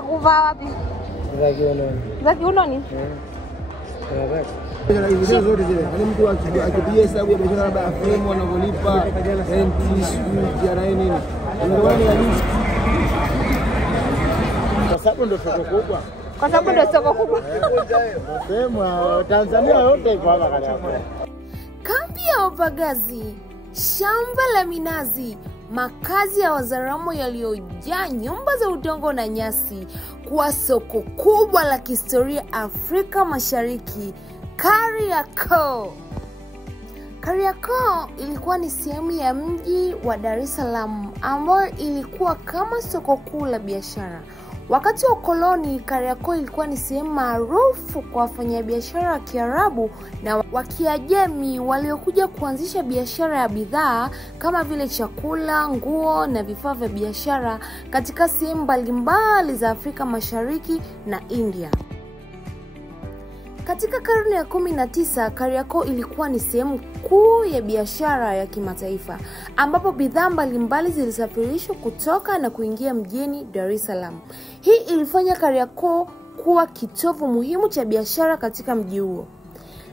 Kuvaa wapi? Za kiunoni. Hizo zote zile. Yaani mtu akipigia hesabu ya biashara labda frame wanavyolipa rent, TRA nini. Unaona ya nini? Kwa sababu ndio soko kubwa. Kwa sababu ndio soko kubwa. Nasema Tanzania yote iko hapa Kariakoo. Kambi ya Obagazi, shamba la minazi, makazi ya Wazaramo yaliyojaa nyumba za udongo na nyasi, kuwa soko kubwa la kihistoria Afrika Mashariki, Kariakoo. Kariakoo ilikuwa ni sehemu ya mji wa Dar es Salaam ambayo ilikuwa kama soko kuu la biashara. Wakati wa koloni, Kariakoo ilikuwa ni sehemu maarufu kwa wafanyabiashara wa Kiarabu na wa Kiajemi waliokuja kuanzisha biashara ya bidhaa kama vile chakula, nguo na vifaa vya biashara katika sehemu mbalimbali za Afrika Mashariki na India. Katika karne ya 19, Kariakoo ilikuwa ni sehemu kuu ya biashara ya kimataifa ambapo bidhaa mbalimbali zilisafirishwa kutoka na kuingia mjini Dar es Salaam. Hii ilifanya Kariakoo kuwa kitovu muhimu cha biashara katika mji huo.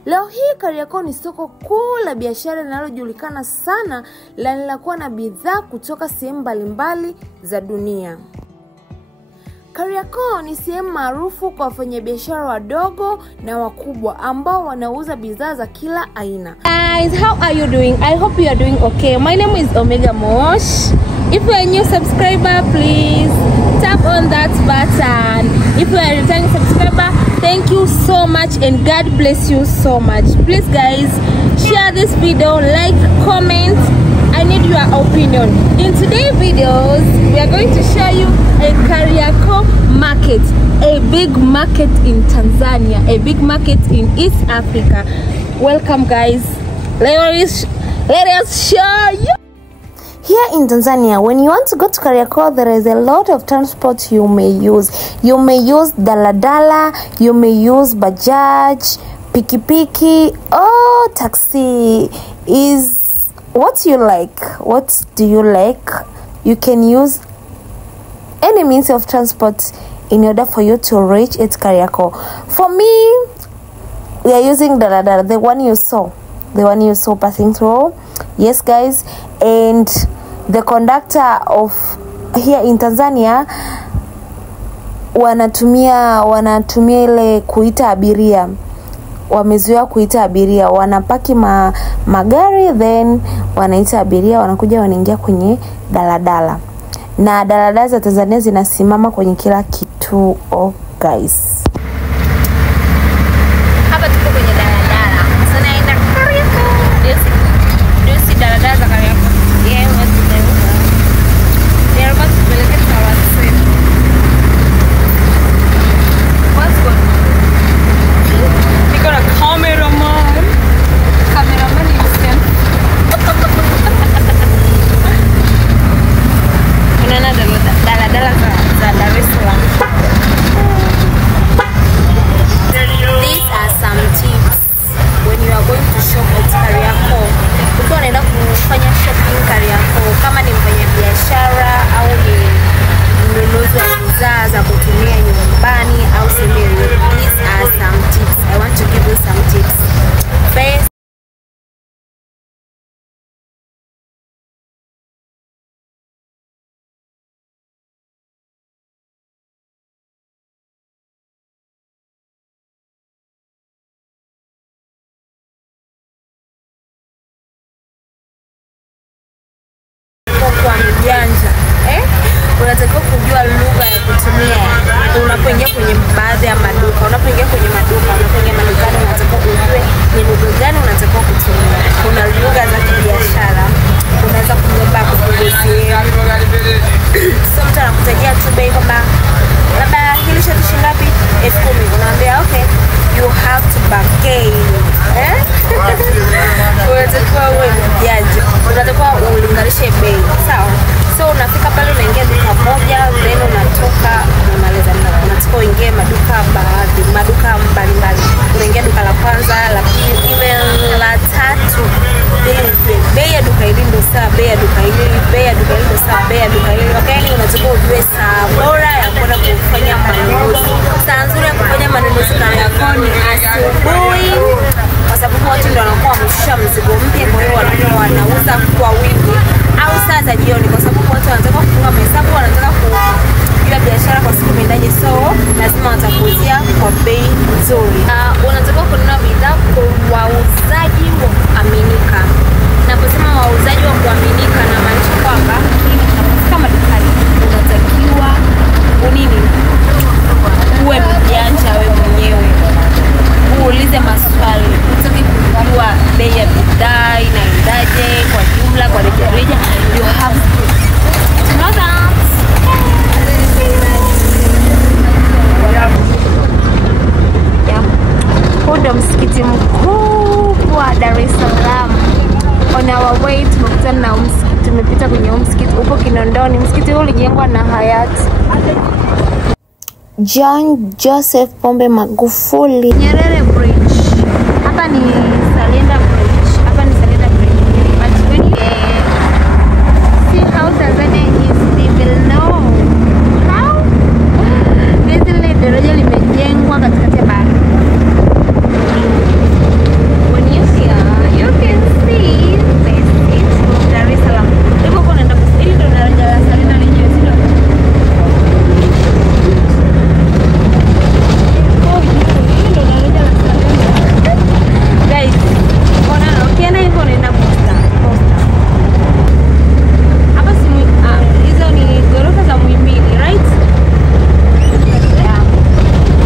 Leo hii Kariakoo ni soko kuu la biashara linalojulikana sana na linakuwa na bidhaa kutoka sehemu mbalimbali za dunia. Kariakoo ni sehemu maarufu kwa wafanyabiashara wadogo na wakubwa ambao wanauza bidhaa za kila aina. Guys, how are you doing? I hope you are doing okay. My name is Omega Mosh. If you are a new subscriber, please tap on that button. If you are a returning subscriber, thank you so much and God bless you so much. Please guys, share this video, like, comment. I need your opinion. In today's videos, we are going to show you a Kariakoo market, a big market in Tanzania, a big market in East Africa. Welcome guys. Let us show you. Here in Tanzania, when you want to go to Kariakoo, there is a lot of transport you may use. You may use daladala, you may use bajaj, pikipiki, or taxi. Is what you like. What do you like? You can use any means of transport in order for you to reach at Kariakoo. For me, we are using daladala, the one you saw passing through. Yes guys, and the conductor of here in Tanzania wanatumia ile kuita abiria. Wamezoea kuita abiria, wanapaki magari then wanaita abiria, wanakuja wanaingia kwenye daladala. Na daladala za Tanzania zinasimama kwenye kila kituo guys. Hapa tuko kwenye daladala. Tunaenda Kariakoo. Ndio daladala za Kariakoo. Yeah, what's the name? They are about to peleka Tawasee. What's good? Niko na cameraman. Cameraman ni msem. Unaona daladala za Dar es Salaam. These are some tips when you are going to shop at Kariakoo. Ukiwa unaenda kufanya shopping Kariakoo, kama ni mfanyabiashara au ni mnunuzi wa bidhaa za kutumia nyumbani au semeni, these are some tips. I want to give you some tips. First, kwa mjanja, unatakiwa kujua lugha ya kutumia unapoingia kwenye baadhi ya maduka. Unapoingia madukani unatakiwa ujue ni lugha gani unatakiwa kutumia. Kuna lugha za kibiashara, unaweza kuomba kupunguzie. So mtu anakutajia tu bei kwamba labda hili shati shilingi ngapi? 10,000. Unaambia okay, you have to bargain. Unatakiwa uwe mjanja. Unatakiwa ulinganishe bei. Sawa? So unafika pale, unaingia duka moja, then unatoka unamaliza. Unatakiwa uingie maduka mbalimbali. Unaingia duka la kwanza, la pili, even la tatu. Bei ya duka hili ndio sawa, bei ya duka hili ndio sawa, bei ya duka hili. Okay, unatakiwa ujue saa bora ya kwenda kufanya wanakuuzia kwa bei nzuri. Unataka kununua bidhaa kwa wauzaji wa kuaminika. Naposema wauzaji wa kuaminika na maanisha kwamba kama dukani unatakiwa uwe mjanja wewe mwenyewe. Uulize maswali, utaki kujua bei ya bidhaa inaendaje kwa jumla, kwa rejareja. You have to know that. Huu ndo msikiti mkubwa Dar es Salaam. On our way tumekutana na msikiti, tumepita kwenye msikiti upo Kinondoni. Msikiti huu ulijengwa na hayati John Joseph Pombe Magufuli. Nyerere Bridge. Hapa ni Salenda Bridge. Hapa ni Salenda Bridge. But when you see how Tanzania is below. How? Basically daraja limejengwa katikati ya bahari. When you see, you can see this is Dar es Salaam. Ndipo kuna ndo hili ndo daraja la Salenda lenyewe sio? Guys, ukienda hivyo unaenda posta. Hapa si hizo ni ghorofa za Muhimbili, right? Yeah.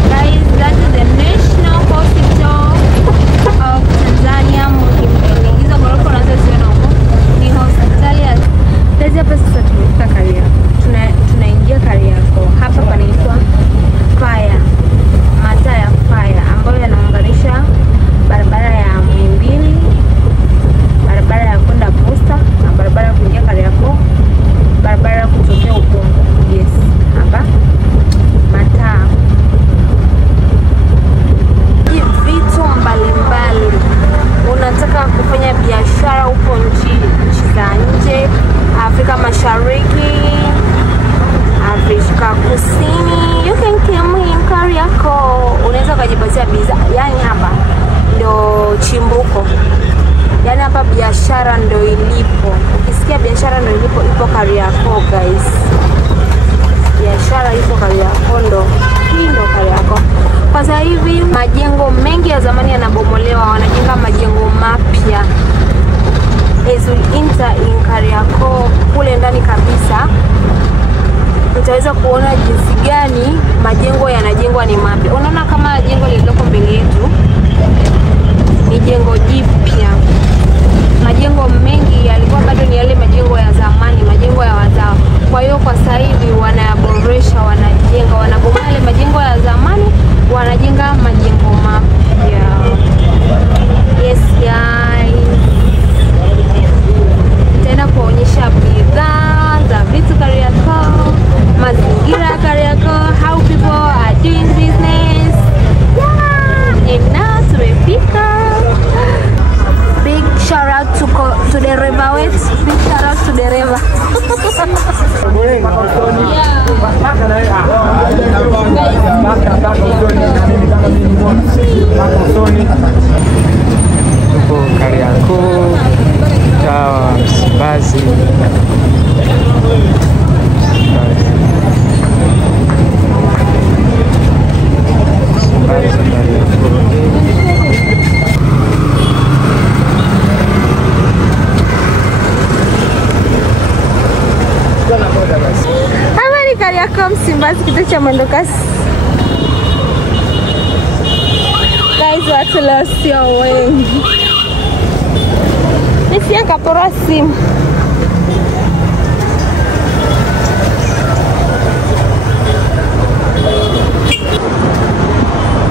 Guys, that is the National Hospital of Tanzania Muhimbili. Hizo ghorofa unazoziona huko ni hospitali ya Tanzania. Hapa sasa tumefika Kariakoo. Tunaingia Kariakoo. Hapa panaitwa Fire. Mataa ya Fire ambayo yanaunganisha barabara ya Muhimbili, barabara ya kwenda Posta na barabara ya kuingia Kariakoo, barabara ya kutokea Ubungo. Yes, hapa mataa. Vitu mbalimbali. Unataka kufanya biashara upo nchi za nje, Afrika Mashariki, Afrika Kusini, you can come in Kariakoo. Unaweza kujipatia bidhaa. Yani hapa ndo chimbuko. Yani hapa biashara ndo ilipo. Ukisikia biashara ndo ilipo, ipo Kariakoo guys. Biashara ipo Kariakoo, ndo hii ndo Kariakoo. Kwa sasa hivi majengo mengi ya zamani yanabomolewa, wanajenga majengo mapya. As we enter in Kariakoo, kule ndani kabisa utaweza kuona jinsi gani majengo yanajengwa ni mapya. Unaona kama jengo lililoko mbele yetu ni jengo jipya. Majengo mengi yalikuwa bado ni yale majengo ya zamani, majengo ya wazao. Kwa hiyo kwa sasa hivi wanayaboresha, wanajenga, wanabomoa yale majengo ya zamani, wanajenga majengo mapya. Yes guys. Tena kuonyesha bidhaa za vitu Kariakoo, mazingira ya Kariakoo, how people are doing business. Yeah. And now tumefika. Big shout out to the river wait. Big shout out to the river. Yeah. Tupo Kariakoo, mtaa wa Msimbazi. Hapa ni Kariakoo Msimbazi, kituo cha mwendokasi. Guys, watu leo sio wengi. Nisi akapora simu.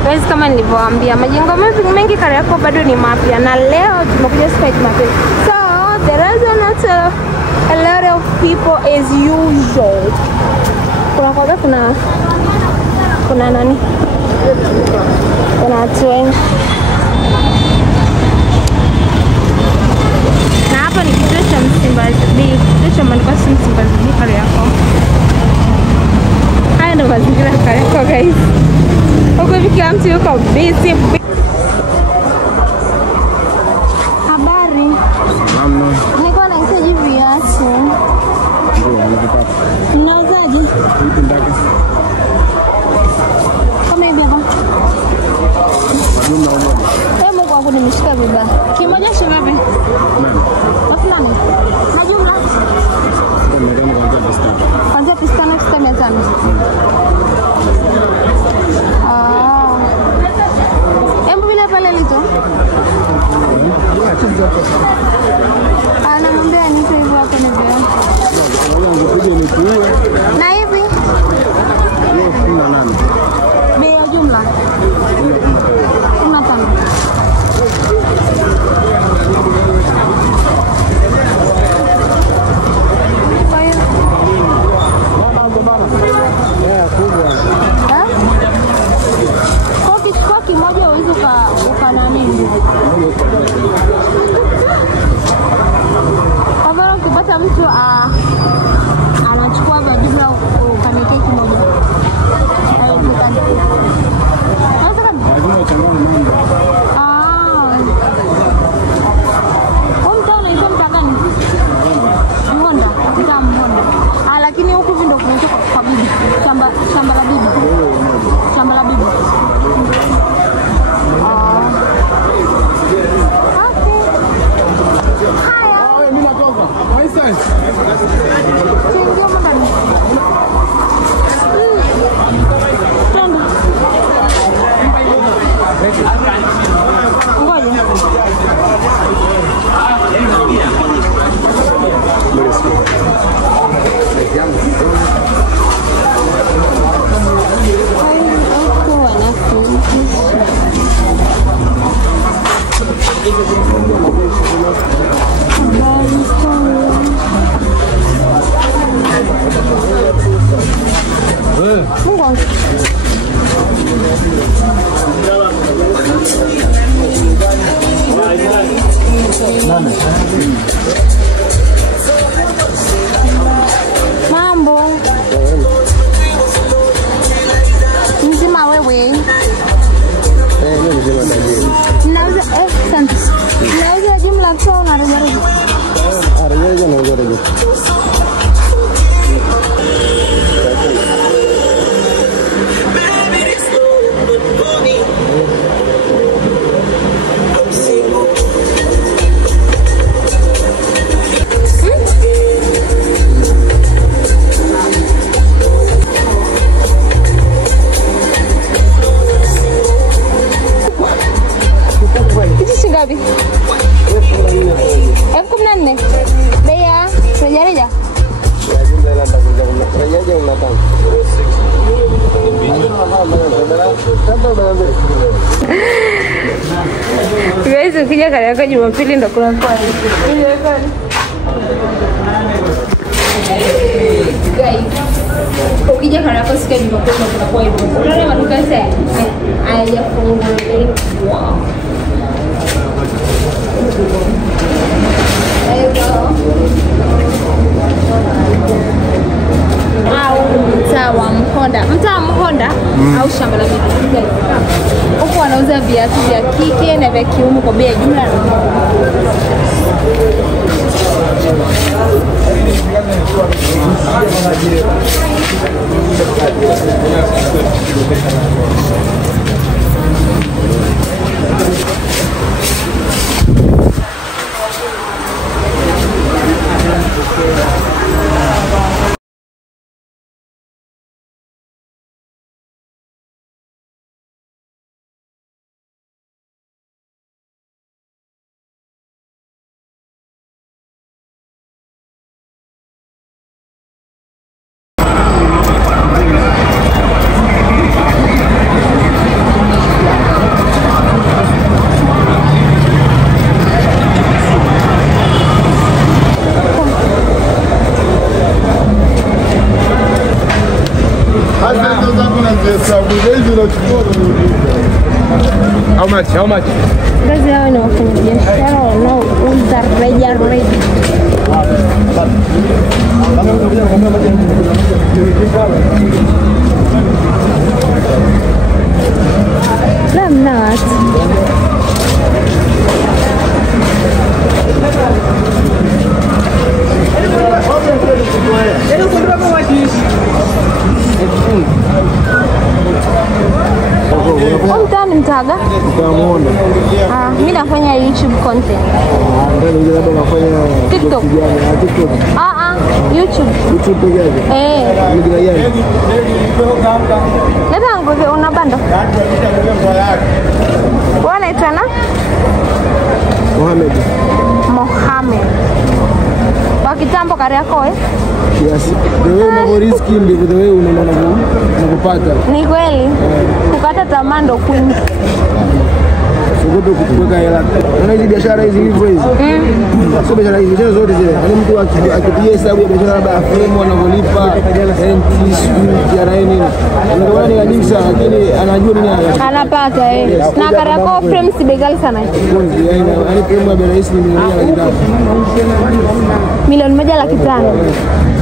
Guys, kama nilivyowaambia, majengo mengi Kariakoo bado ni mapya, na leo tumekuja siku ya Jumapili. So there is not a lot of people as usual. Kuna nani? Kuna watu wengi. Na hapa ni kituo cha Msimbazi B, kituo cha mwendokasi Msimbazi B Kariakoo. Haya ndo mazingira ya Kariakoo guys. Huko hivi kila mtu yuko busy. Habari. Mama. Nilikuwa nahitaji viatu. Unauzaje? Kama hivi kwanza. Mambo. Mzima wewe? Mimi mzima tajiri. Nauza asante. Nauza jumla tu na rejareja. Rejareja na rejareja. Ngapi? 14,000. Bei ya rejareja? Ya jumla labda kuja rejareja unataka. Guys, ukija Kariakoo Jumapili ndo kuna kwani. Guys, ukija Kariakoo siku ya Jumapili ndo kuna kwa hivyo. Unaona maduka sasa hayafunguliwa. Au mtaa wa Mhonda au shamba la bibi. Huko wanauza viatu vya kike na vya kiume kwa bei ya jumla. How much? Kazi yao ni wafanyabiashara wanaouza rejareja. La mna watu. Mtaani Mtaga? Mtamuona. Mimi nafanya YouTube content. Ndio labda nafanya TikTok. TikTok. YouTube. YouTube peke yake. Ni gani? Leta ngoje una bando? Wewe unaitwa na? Mohamed. Wa kitambo Kariakoo Kiasi. Wewe una riski ndivyo wewe unapata. Ni kweli. Kukata tamaa ndo kwingi. Ugope kuweka hela. Unaona hizi biashara hizi hivyo hizi. Sio biashara hizi zote zile. Yaani mtu akipigia hesabu ya biashara labda frame wanavyolipa rent, TRA nini. Ndio ni adimu sana lakini anajua nini anapata Na Kariakoo frame si bei ghali sana. Yaani frame ya bei rahisi ni 1,500,000. Milioni 1,500,000.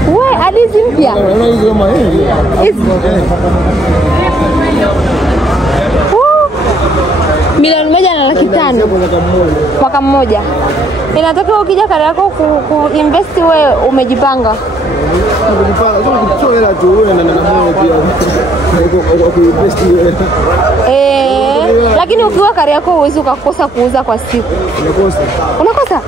Wewe hadi mpya. Unaona hizo kama milioni 1,500,000 mwaka mmoja. Inataka ukija Kariakoo kuinvest wewe umejipanga. Sio hela tu wewe na moyo pia. Kuinvest wewe. Lakini ukiwa Kariakoo huwezi ukakosa kuuza kwa siku. Unakosa?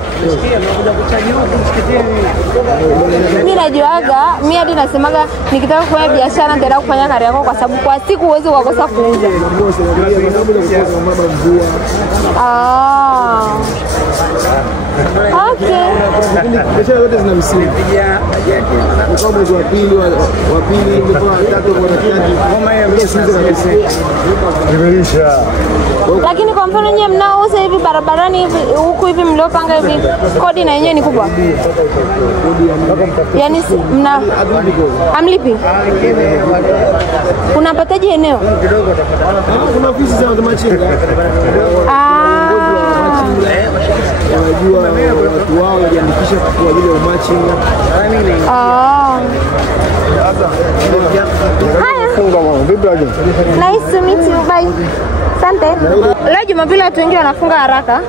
Mimi najuaga, mimi hadi nasemaga nikitaka kufanya biashara nitaenda kufanya Kariakoo kwa sababu kwa siku huwezi ukakosa kuuza. Okay. Biashara zote zina msimu. Kwa mwezi wa pili, wa pili, mwezi wa tatu, mwezi wa tatu. Lakini kwa mfano nyie mnaouza hivi barabarani hivi huku hivi mliopanga hivi kodi na yenyewe ni kubwa. Yaani mna amlipi? Unapataje eneo? Kuna ofisi za machinga. Wanajua watu wao wajiandikisha kwa ajili ya machinga. Nice to meet you. Bye. Asante. Leo Jumapili watu wengi wanafunga haraka.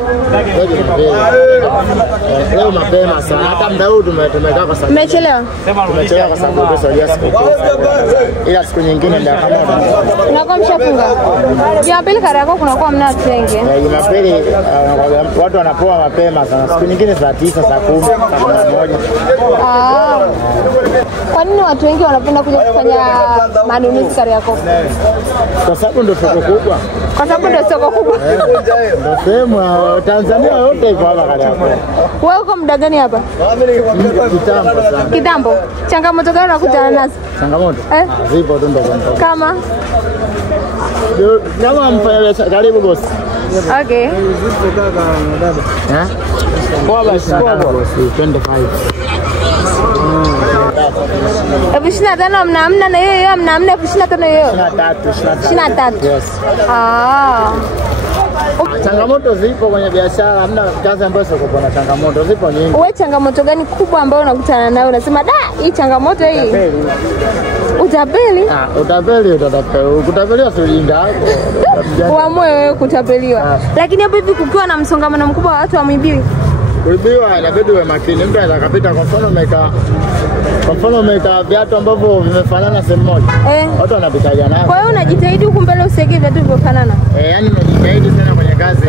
Leo mapema sana. Hata muda huu tumekaa kwa sababu. Mmechelewa? Tumechelewa kwa sababu pesa ya siku. Ila siku nyingine ndio kama unakuwa mshafunga. Jumapili Kariakoo kunakuwa mna watu wengi. Jumapili watu wanapoa mapema sana. Siku nyingine saa 9, saa 10, saa 11. Kwa nini watu wengi wanapenda kuja kufanya manunuzi Kariakoo? Kwa sababu ndio soko kubwa. Kwa sababu ndio soko kubwa. Ndio sehemu Tanzania yote iko hapa Kariakoo. Wewe uko muda gani hapa? Kitambo sana. Kitambo. Changamoto gani unakutana nazo? Changamoto? Zipo tu ndogo ndogo. Kama mfanya karibu boss. Okay. Kwa basi kwa boss 25. 25 mna na hiyo mna 25 hiyo. 23. Yes. Changamoto zipo kwenye biashara, hamna kazi ambayo sio kuna changamoto, zipo nyingi. Wewe changamoto gani kubwa ambayo unakutana nayo unasema hii changamoto hii? Utapeli? Kutapeliwa sio jinga hapo. Uamue wewe kutapeliwa. Lakini hapo hivi kukiwa na msongamano mkubwa wa watu wameibiwi. Kuibiwa inabidi uwe makini. Mtu atakapita kwa mfano umeka viatu ambavyo vimefanana sehemu moja. Watu wanapitaja nao. Kwa hiyo unajitahidi huko mbele usiweke viatu vilivyofanana. Yaani unajitahidi sana kwenye kazi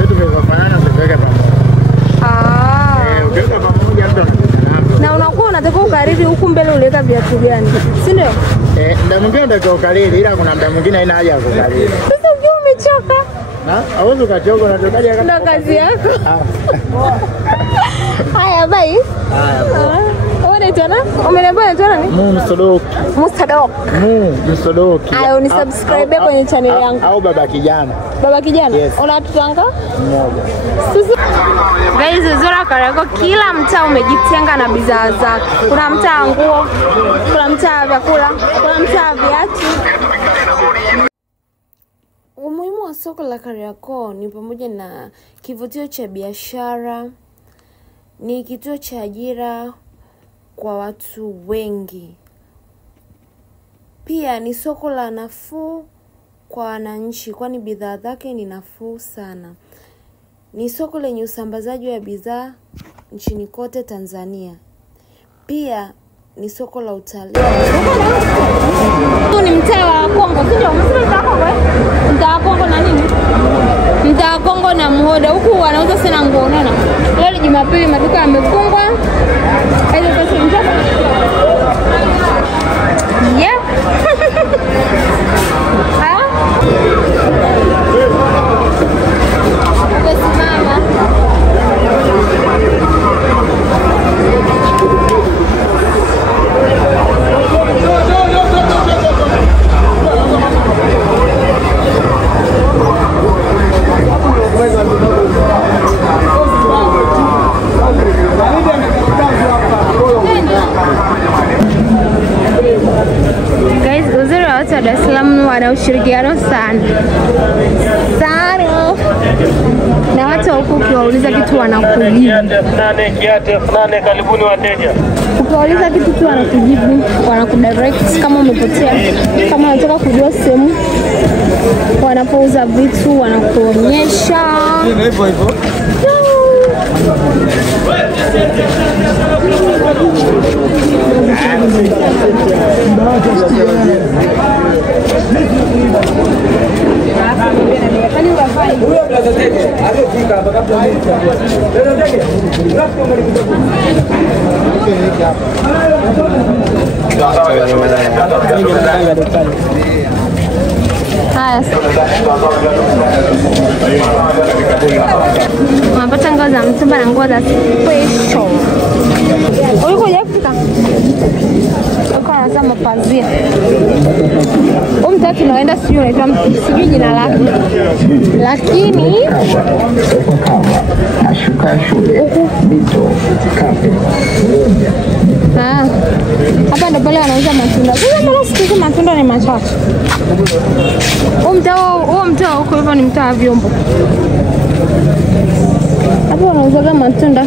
vitu vilivyofanana usiweke pamoja. Ukiweka pamoja mtu anapita nao. Na unakuwa unataka ukariri huko mbele uliweka viatu gani? Si ndio? Muda mwingine ndio ukariri ila kuna muda mwingine haina haja ya kukariri. Sasa ukiwa umechoka hauwezi ukachoka unatokaje ndio kazi yako. Haya bye. Unaitwa nani? Umeniambia unaitwa nani? Mustadoki. Ayo unisubscribe kwenye channel yangu. Au baba kijana. Baba kijana? Yes. Unatutanga? Mmoja. Guys, Zura Kariakoo kila mtaa umejitenga na bidhaa zake. Kuna mtaa nguo, kuna mtaa vyakula, kuna mtaa viatu. Umuhimu wa soko la Kariakoo ni pamoja na kivutio cha biashara, ni kituo cha ajira kwa watu wengi. Pia ni soko la nafuu kwa wananchi kwani bidhaa zake ni nafuu sana. Ni soko lenye usambazaji wa bidhaa nchini kote Tanzania. Pia ni soko la utalii. Huu ni mtaa wa Kongo. Sio mtaa wa Kongo. Mtaa wa Kongo na nini? Mtaa wa Kongo na Muhoda. Huku wanauza sana nguo unaona. Leo ni Jumapili maduka yamefungwa. Hayo pesa mtaka. Yeah. Mama. Guys, uzuri wa watu wa Dar es Salaam wana ushirikiano sana na watu huku ukiwauliza kitu wanakujibu. Kiatu 8 karibuni wateja. Ukiwauliza kitu tu wanakujibu, wanakudirect kama umepotea, kama unataka kujua sehemu wanapouza vitu wanakuonyesha. Hivyo hivyo. Haya. Unapata nguo za mtumba na nguo za special. Ulikuja kufika? Uko anasema mapazia. Mtatu naenda sijui unaitwa sijui jina lake. Lakini hapa ndo pale wanauza matunda. Sasa mbona siku matunda ni machache? Huo mtaa huko hivyo ni mtaa wa vyombo. Hapa wanauza matunda.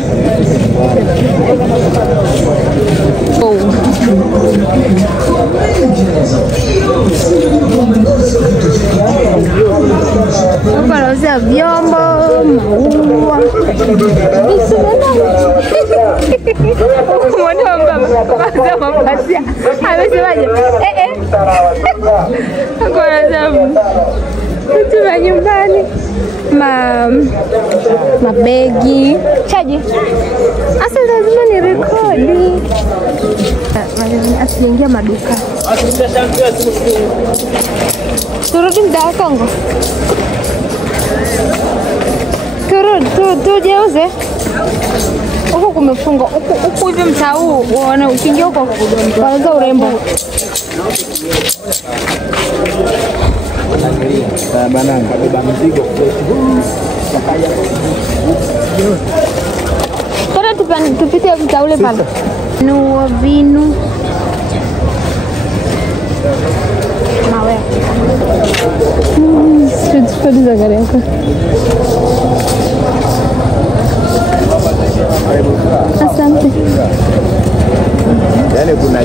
Oh. Hapa wanauza vyombo, maua. Mwana mbaba, mapazia. Amesemaje? Kwa sababu vitu vya nyumbani, mabegi, chaji. Asa lazima ni rekodi. Asiingia maduka. Turudi mtaa Kongo. Tujeuze. Huko kumefungwa. Huko hivi mtaa huu unaona ukiingia huko wanauza urembo. Banana kabeba mzigo. Tuna tupite mtaa ule pale. Nuo vinu. Mawe. Street za gari yako. Asante. Yaani kuna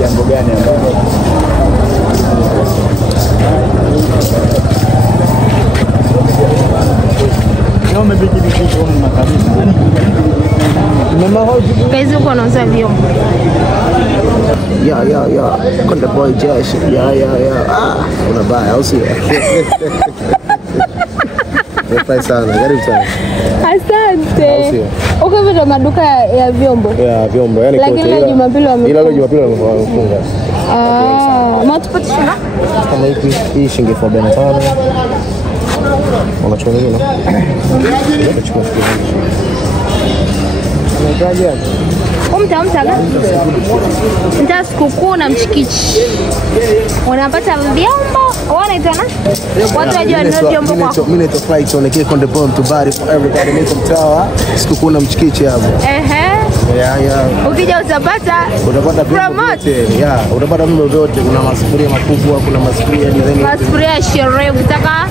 jambo gani ambalo Kazi uko anauza vyombo. Yeah. Konde boy Josh. Yeah. Unabaya au sio? Nafai sana. Karibu sana. Asante. Uko hivyo ndo maduka ya vyombo. Yeah, vyombo. Yaani kote. Lakini leo Jumapili wamefunga. Ila Jumapili wamefunga. Matupati shina? Kama hii shilingi 45. Unachukua nini? Unachukua shilingi. Unataka Mtaa sikukuu na mchikichi. Unapata vyombo, wanaitwa na? Watu wajua ndio vyombo kwako. Mimi naitwa Flight onekee Konde Boy Mtubari for everybody. Niko mtaa sikukuu na mchikichi hapo. Yeah. Ukija utapata vyombo vyote. Yeah, utapata vyombo vyote. Kuna masufuria makubwa, kuna masufuria nini? Masufuria ya sherehe ukitaka.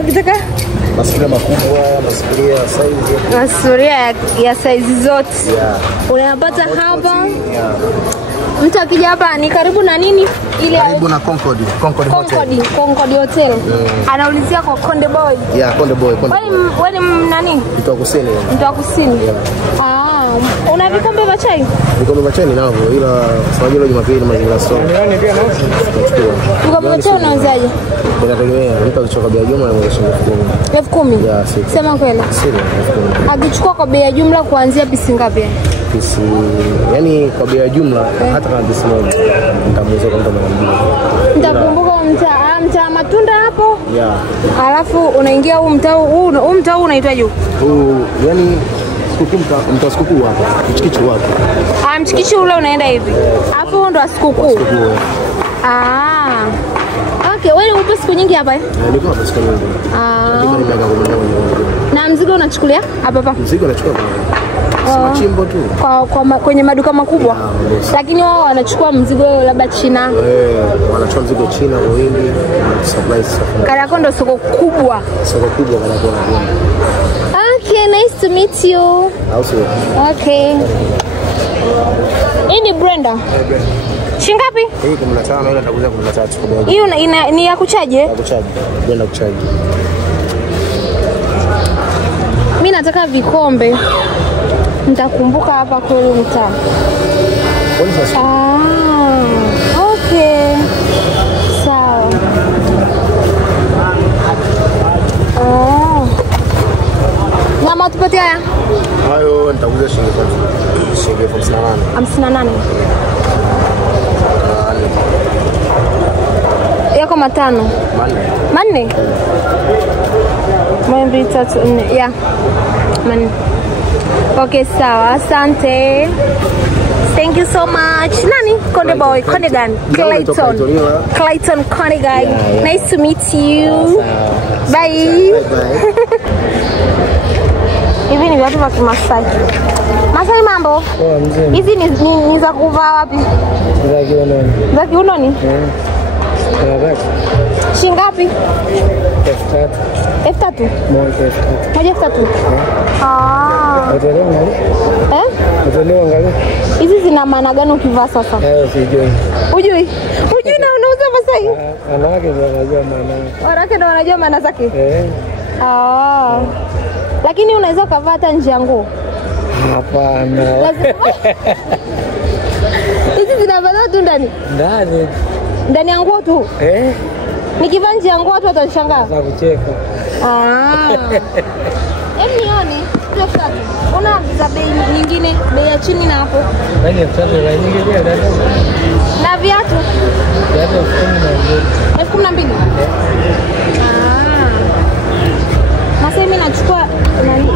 Ukitaka masufuria makubwa, masufuria ya size zote. Yeah. Unapata hapa. Yeah. Mtu akija hapa ni karibu na nini? Ile karibu na Concord Hotel. Anaulizia kwa Konde Boy. Yeah, Konde Boy. Wewe ni nani? Mtu wa kusini. Yeah. Una vikombe vya chai? Vikombe vya chai ninavyo, ila swali leo Jumapili mazingira store. Vikombe vya chai unauzaje? Inategemea, mtu akichukua bei ya jumla na shilingi 10,000. Yeah, sema kweli. Akichukua kwa bei ya jumla kuanzia pisi ngapi? Pisi, yani kwa bei ya jumla hata kama pisi moja nitamuuza kwa mtu mwingine. Nitakumbuka mtaa matunda hapo. Yeah. Alafu unaingia huu mtaa unaitwaje? Yani mtaa sikukuu hapa. Mchikichi hapa. Mchikichi ule unaenda hivi. Alafu huo ndo sikukuu. Okay, wewe upo siku nyingi hapa? Niko hapa siku nyingi. Na mzigo unachukulia hapa? Mzigo nachukua machimbo tu. Kwenye maduka makubwa. Lakini wao wanachukua mzigo labda China. Wanachukua mzigo China kwa wingi, supplies. Kariakoo ndo soko kubwa. Kariakoo. Okay, nice to meet you. Okay. Hii ni Brenda. Shingapi? Hii 15 ila nitakuza 13 kidogo. Hii ni ya kuchaji? Ya kuchaji. Brenda kuchaji. Mimi nataka vikombe. Nitakumbuka hapa kweli mtaa. Okay. Sawa. Nyama tupatie haya? Hayo nitakuza shilingi 58. 58. yako matano. Manne? Mwembi tatu nne. Yeah. Manne. Okay, sawa. Asante. Thank you so much. Nani? Konde boy. Konde gani? Clayton. Clayton Konde guy. Yeah. Nice to meet you. Bye. Hivi ni viatu vya Kimasai. Masai mambo? Hizi ni za kuvaa wapi? Za kiunoni. Za kiunoni? Shingapi? 3,000. Moja 3,000. Ah. Hizi zina maana gani ukivaa sasa? Sijui. Ujui na unauza Masai? Wanawake ndio wanajua maana. Wanawake ndio wanajua maana zake? Ah. Lakini unaweza kuvaa hata nje ya nguo? Hapana. Hizi zinavaa tu ndani? Ndani ya nguo tu? Nikivaa nje ya nguo watu watanishangaa. Za kucheka. Nione. Una za bei nyingine, bei ya chini na hapo. Bei ya tatu na nyingine pia dada. Na viatu? Viatu 12,000. Sasa mimi nachukua nani?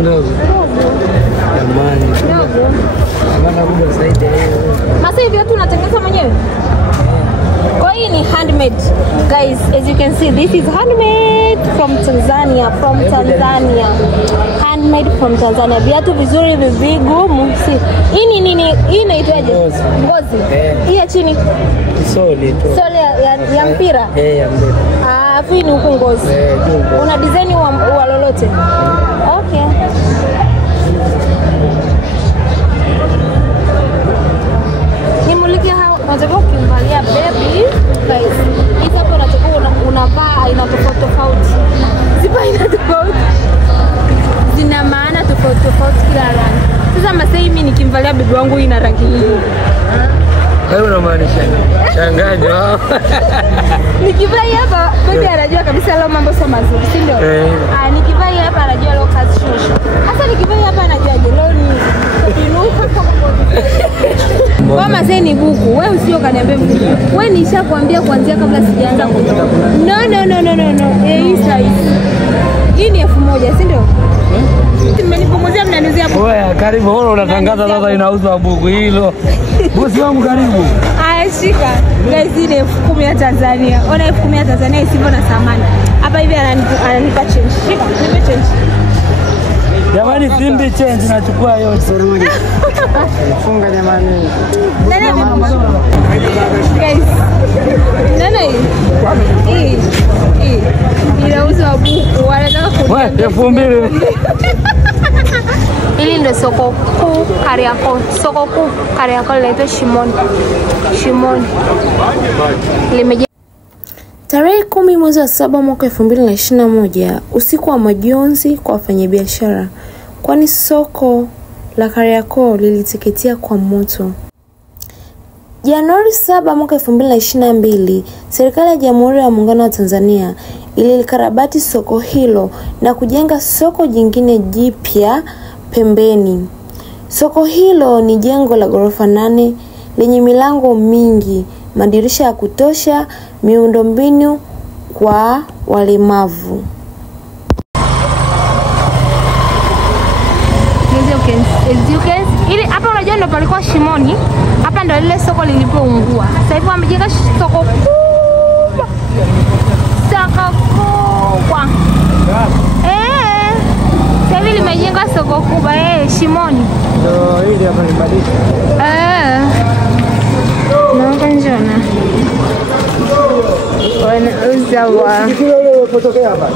Ndogo. Jamani. Maana kubwa zaidi hiyo. Sasa hivi viatu unatengeneza mwenyewe? Kwa hii ni handmade. Guys, as you can see, this is handmade from Tanzania. Handmade from Tanzania. Viatu vizuri vigumu. Hii ni nini? Hii inaitwaje? Ngozi. Hii ya chini. Soli tu. Soli ya mpira. Ya mpira. Hii ni huko ngozi. Una design wa lolote? Okay. Nimulike hao unataka kuangalia baby guys. Hizi hapo unataka unavaa aina tofauti. Zipo aina tofauti. Zina maana tofauti kila rangi. Sasa Masai mimi nikimvalia bibi wangu ina rangi hii. Wewe unamaanisha nini? Changanya. Nikivaa hapa bibi anajua kabisa leo mambo sio mazuri, si ndio? Nikivaa hapa anajua leo kazi shosho. Hata nikivaa hapa anajuaje leo ni kuinuka kama kwa Masai ni buku. Wewe usio kaniambia buku. Wewe nishakwambia kuanzia kabla sijaanza kutoka. No. Hii size. Hii ni 1,000, si ndio? Mmenipunguzia mnanuzia buku. Wewe karibu wewe unatangaza sasa inauzwa buku hilo. Bosi wangu karibu. Shika. Guys, hii ni 10,000 ya Tanzania. Ona 10,000 ya Tanzania isivyo na thamani. Hapa hivi ananipa change. Shika, nipe change. Jamani simbi change nachukua yote. Funga jamani. Nani mama? Guys. Nani? Hii. Inauzwa buku. Wanataka wewe 2,000. Hili ndio soko kuu Kariakoo. Soko kuu Kariakoo linaitwa Shimoni. Tarehe 10 mwezi wa 7 mwaka 2021, usiku wa majonzi kwa wafanyabiashara, kwani soko la Kariakoo liliteketea kwa moto. Januari 7 mwaka 2022, serikali ya Jamhuri ya Muungano wa Tanzania ilikarabati soko hilo na kujenga soko jingine jipya pembeni. Soko hilo ni jengo la ghorofa 8 lenye milango mingi, madirisha ya kutosha, miundombinu kwa walemavu. Ili hapa unajua ndo palikuwa Shimoni, hapa ndo lile soko lilipoungua. Sasa hivi wamejenga soko kubwa. Sasa hivi limejenga soko kubwa Shimoni. Ndio hili hapa ni badisha. Naomba njona. Wanauza wa. Kutokea hapa.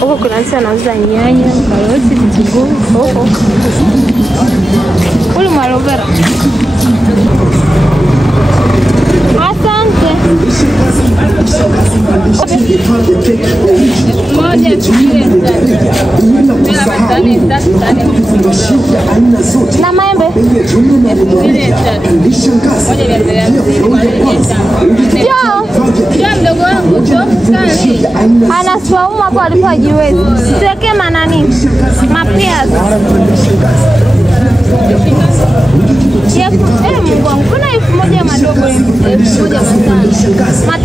Huko kuna mtu anauza nyanya, karoti, vitunguu, hoho. Ule marovera. Asante. Na maembe? Yo mdogo wangu anaswauma hapo alipojiwezi. Tuweke manani? Mapiazi. Mungu wangu, kuna 1000 madogo, 1500 kwa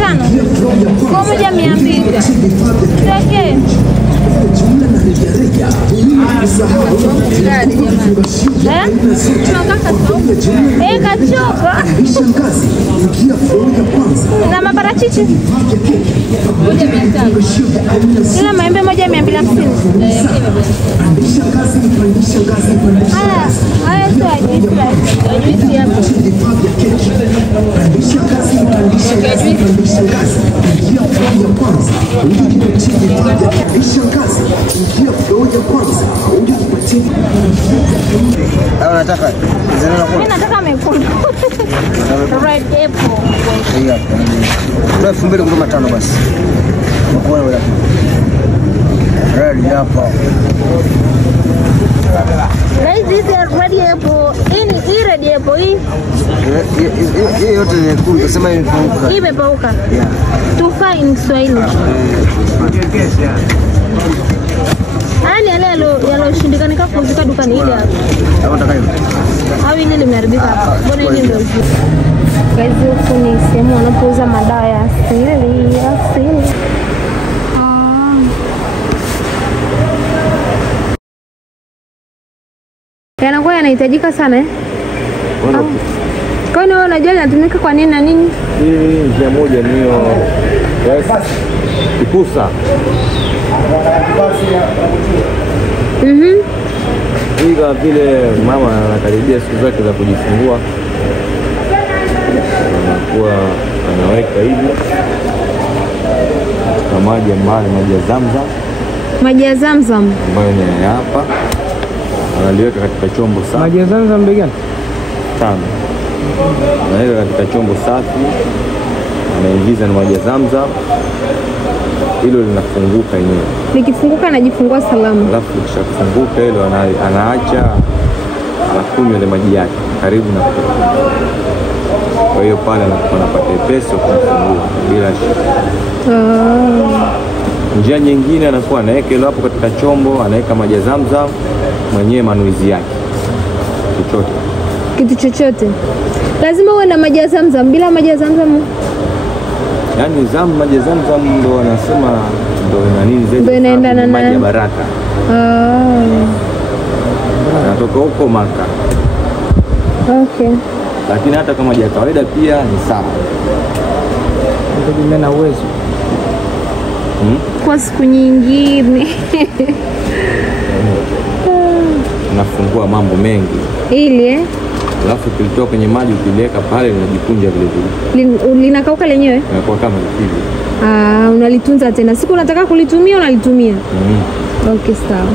1200. Okay. Kachoka. Na maparachichi 1,500. Kila maembe 1,250. Haya sio juisi hapo. Nataka mimi nataka mekundu. Red apple. Hiyo hapo. Ndio 2,500 basi. Mkono wala. Red hapa. Guys, this is red apple. Hii red apple hii. Hii yote ni nyekundu, sema imepauka. Hii imepauka. Yeah. Tufaa in Kiswahili. Yaloshindikana kufika dukani ile hapo. Hapo nataka hiyo. Au ile limeharibika hapa. Mbona hili ndio hivi? Guys, huku ni sehemu wanapouza madawa ya asili. Yanakuwa yanahitajika sana eh? Kwani wewe unajua yanatumika kwa nini na nini? Hii njia moja niyo kipusa. Hii kama vile mama anakaribia siku zake za kujifungua, anakuwa anaweka hivi na maji ambayo maji ya Zamzam. Maji ya Zamzam ambayo ni hapa. Analiweka katika chombo safi. Maji ya Zamzam bei gani? 5. Anaweka katika chombo safi. Anaingiza na maji ya Zamzam. Hilo linafunguka yenyewe. Likifunguka anajifungua salama. Alafu kishafunguka hilo anaacha anakunywa ile maji yake karibu na kufungua. Kwa hiyo pale anapata pesa kufungua bila shida. Njia nyingine anakuwa anaweka hilo hapo katika chombo, anaweka maji ya Zamzam mwenyewe manuizi yake. Kitu chochote. Lazima uwe na maji ya Zamzam, bila maji ya Zamzam. Yaani maji ya Zamzam ndo wanasema ndo nini zaidi. Ndo inaendana na maji ya baraka. Anatoka huko Maka. Okay. Lakini hata kama maji ya kawaida pia ni sawa. Ndio na uwezo. Kwa siku nyingine. Unafungua mambo mengi. Ili Alafu kilitoka kwenye maji ukiliweka pale linajikunja vile vile. Linakauka lenyewe? Inakuwa kama hivi. Unalitunza tena. Siku unataka kulitumia unalitumia. Okay, sawa.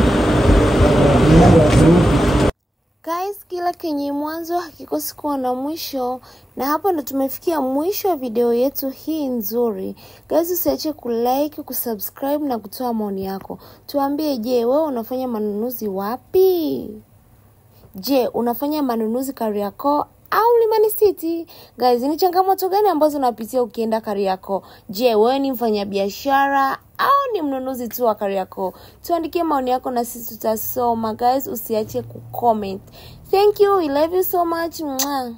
Guys, kila kenye mwanzo hakikosi kuwa na mwisho, na hapa ndo tumefikia mwisho wa video yetu hii nzuri. Guys, usiache kulike, kusubscribe na kutoa maoni yako. Tuambie, je, wewe unafanya manunuzi wapi? Je, unafanya manunuzi Kariakoo au Mlimani City? Guys, ni changamoto gani ambazo unapitia ukienda Kariakoo? Je, wewe ni mfanyabiashara au ni mnunuzi tu wa Kariakoo? Tuandikie maoni yako na sisi tutasoma. Guys, usiache kucomment. Thank you. We love you so much. Mwah.